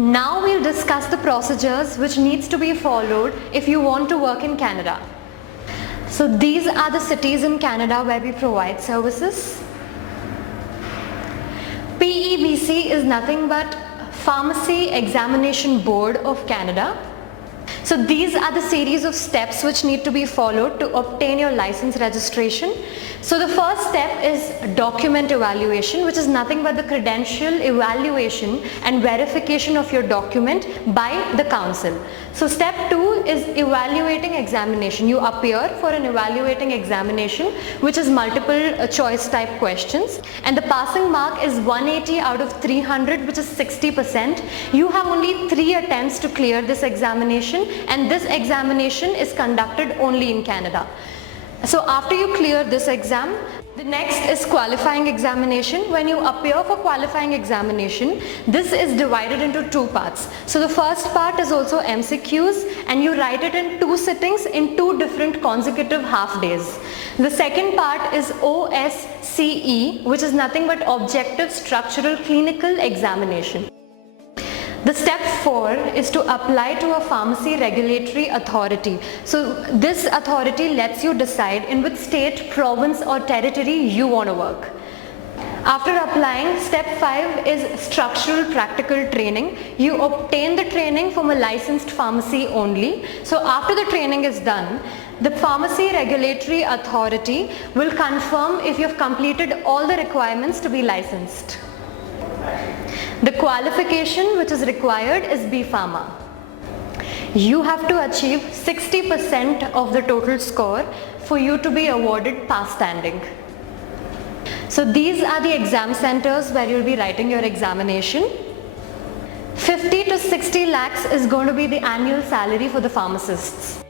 Now we'll discuss the procedures which needs to be followed if you want to work in Canada. So these are the cities in Canada where we provide services. PEBC is nothing but Pharmacy Examination Board of Canada. So these are the series of steps which need to be followed to obtain your license registration. So the first step is document evaluation, which is nothing but the credential evaluation and verification of your document by the council. So step 2 is evaluating examination. You appear for an evaluating examination, which is multiple choice type questions, and the passing mark is 180 out of 300, which is 60%. You have only 3 attempts to clear this examination, and this examination is conducted only in Canada. So after you clear this exam, the next is qualifying examination. When you appear for qualifying examination, this is divided into 2 parts. So the first part is also MCQs, and you write it in 2 sittings in 2 different consecutive half days. The second part is OSCE, which is nothing but Objective Structural Clinical Examination. The step 4 is to apply to a pharmacy regulatory authority. So this authority lets you decide in which state, province or territory you want to work. After applying, step 5 is structural practical training. You obtain the training from a licensed pharmacy only. So after the training is done, the pharmacy regulatory authority will confirm if you have completed all the requirements to be licensed. The qualification which is required is B.Pharma. You have to achieve 60% of the total score for you to be awarded pass standing. So these are the exam centers where you'll be writing your examination. 50 to 60 lakhs is going to be the annual salary for the pharmacists.